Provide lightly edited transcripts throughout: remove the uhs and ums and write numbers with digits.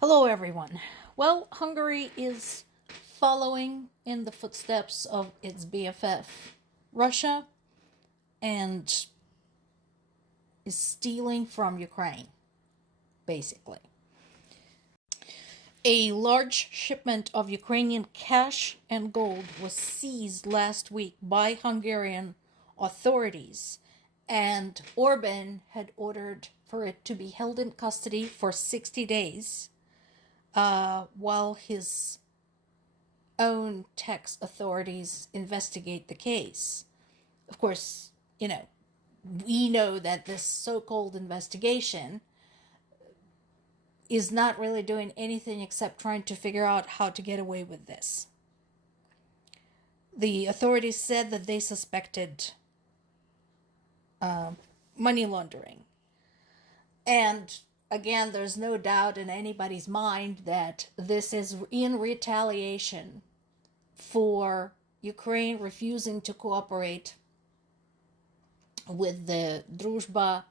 Hello, everyone. Well, Hungary is following in the footsteps of its BFF, Russia, and is stealing from Ukraine, basically. A large shipment of Ukrainian cash and gold was seized last week by Hungarian authorities, and Orban had ordered for it to be held in custody for 60 days while his own tax authorities investigate the case. Of course, we know that this so-called investigation is not really doing anything except trying to figure out how to get away with this. The authorities said that they suspected money laundering. And again, there's no doubt in anybody's mind that this is in retaliation for Ukraine refusing to cooperate with the Druzhba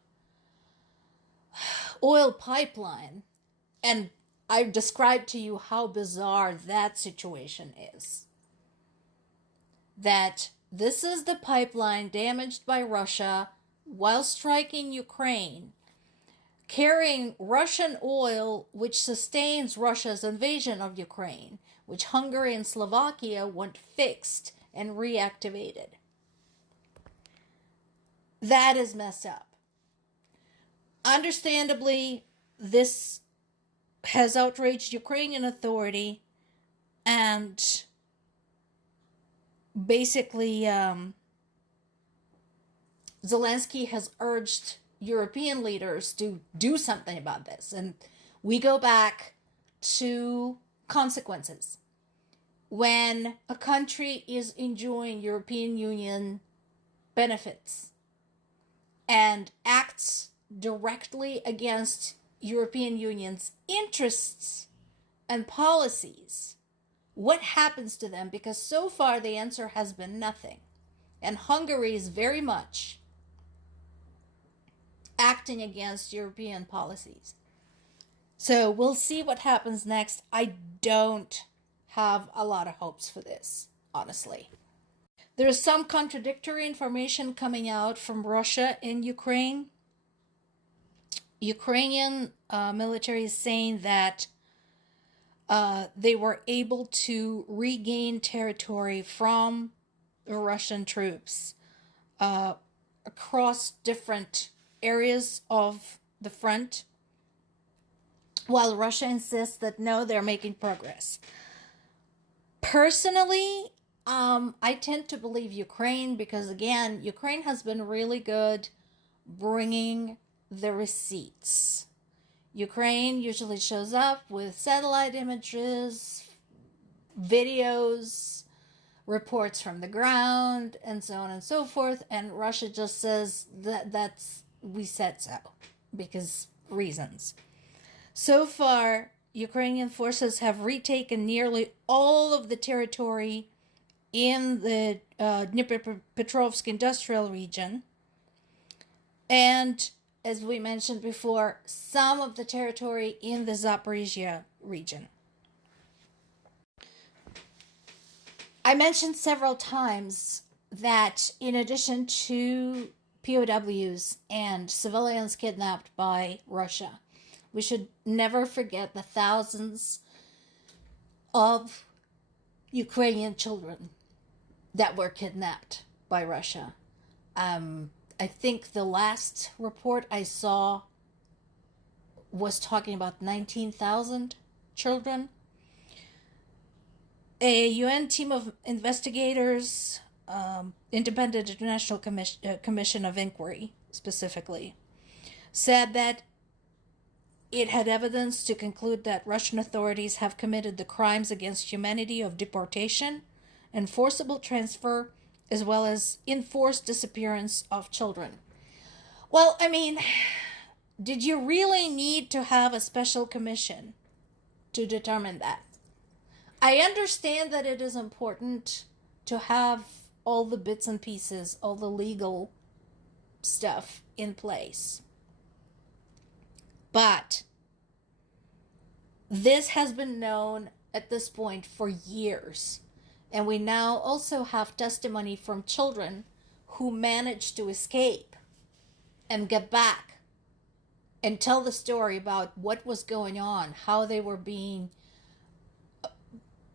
oil pipeline. And I've described to you how bizarre that situation is. That this is the pipeline damaged by Russia while striking Ukraine, carrying Russian oil which sustains Russia's invasion of Ukraine, which Hungary and Slovakia want fixed and reactivated. That is messed up. Understandably, this has outraged Ukrainian authority, and basically Zelensky has urged European leaders to do something about this. And we go back to consequences. When a country is enjoying European Union benefits and acts directly against European Union's interests and policies, what happens to them? Because so far the answer has been nothing. And Hungary is very much acting against European policies. So we'll see what happens next. I don't have a lot of hopes for this, honestly. There's some contradictory information coming out from Russia and Ukraine. Ukrainian military is saying that they were able to regain territory from the Russian troops across different areas of the front, while Russia insists that no, they're making progress. Personally, I tend to believe Ukraine because, again, Ukraine has been really good bringing the receipts. Ukraine usually shows up with satellite images, videos, reports from the ground, and so on and so forth, and Russia just says that's we said so because reasons. So far, Ukrainian forces have retaken nearly all of the territory in the Dnipropetrovsk industrial region, and as we mentioned before, some of the territory in the Zaporizhia region. I mentioned several times that in addition to POWs and civilians kidnapped by Russia, we should never forget the thousands of Ukrainian children that were kidnapped by Russia. I think the last report I saw was talking about 19,000 children. A UN team of investigators, Independent International Commission of Inquiry specifically, said that it had evidence to conclude that Russian authorities have committed the crimes against humanity of deportation and forcible transfer, as well as enforced disappearance of children. Well, I mean, did you really need to have a special commission to determine that? I understand that it is important to have all the bits and pieces, all the legal stuff in place. But This has been known at this point for years. And we now also have testimony from children who managed to escape and get back and tell the story about what was going on, how they were being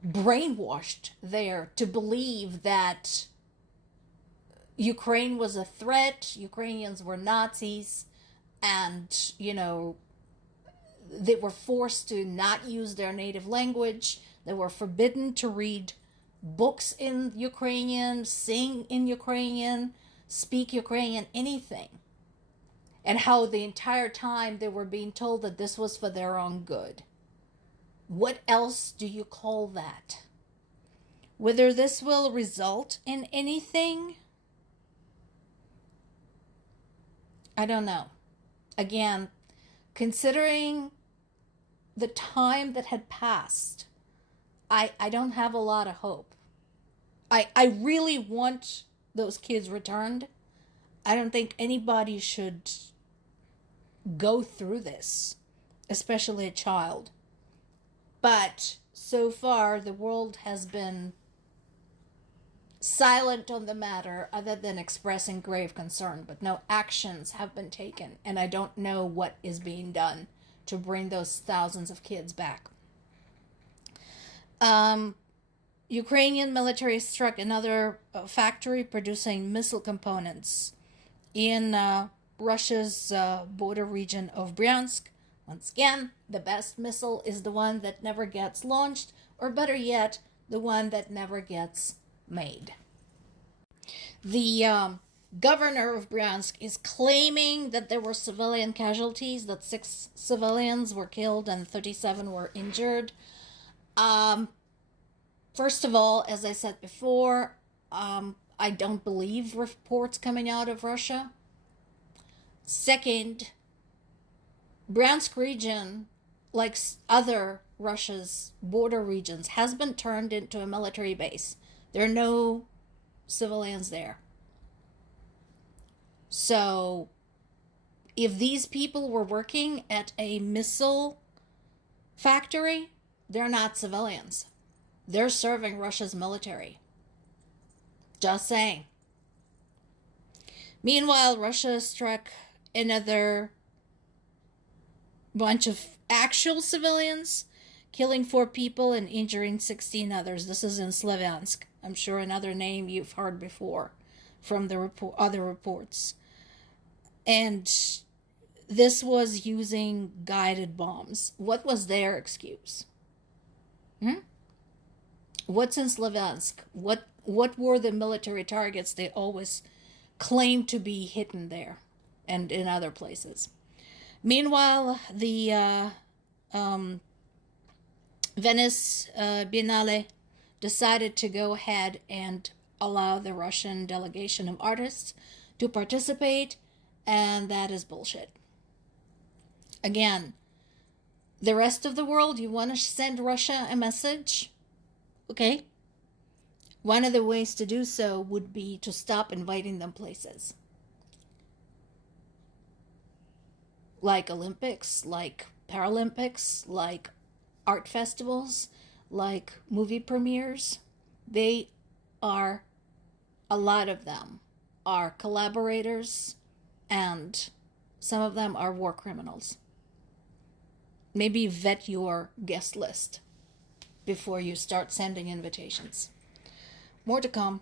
brainwashed there to believe that Ukraine was a threat, Ukrainians were Nazis, and, they were forced to not use their native language. They were forbidden to read books in Ukrainian, sing in Ukrainian, speak Ukrainian, anything. And how the entire time they were being told that this was for their own good. What else do you call that? Whether this will result in anything, I don't know. Again, considering the time that had passed, I don't have a lot of hope. I really want those kids returned. I don't think anybody should go through this, especially a child. But so far, the world has been silent on the matter other than expressing grave concern, but no actions have been taken, and I don't know what is being done to bring those thousands of kids back. Ukrainian military struck another factory producing missile components in Russia's border region of Bryansk. Once again, the best missile is the one that never gets launched, or better yet, the one that never gets made. The governor of Bryansk is claiming that there were civilian casualties, that 6 civilians were killed and 37 were injured. First of all, as I said before, I don't believe reports coming out of Russia. Second, Bryansk region, like other Russia's border regions, has been turned into a military base. There are no civilians there. So, if these people were working at a missile factory, they're not civilians. They're serving Russia's military. Just saying. Meanwhile, Russia struck another bunch of actual civilians, killing 4 people and injuring 16 others. This is in Slavyansk. I'm sure another name you've heard before from the other reports. And this was using guided bombs. What was their excuse? What's in Slavyansk? What were the military targets they always claimed to be hidden there and in other places? Meanwhile, the Venice Biennale decided to go ahead and allow the Russian delegation of artists to participate, and that is bullshit. Again, the rest of the world, you want to send Russia a message? Okay? One of the ways to do so would be to stop inviting them places. Like Olympics, like Paralympics, like art festivals, like movie premieres. They are, a lot of them are collaborators, and some of them are war criminals. Maybe vet your guest list before you start sending invitations. More to come.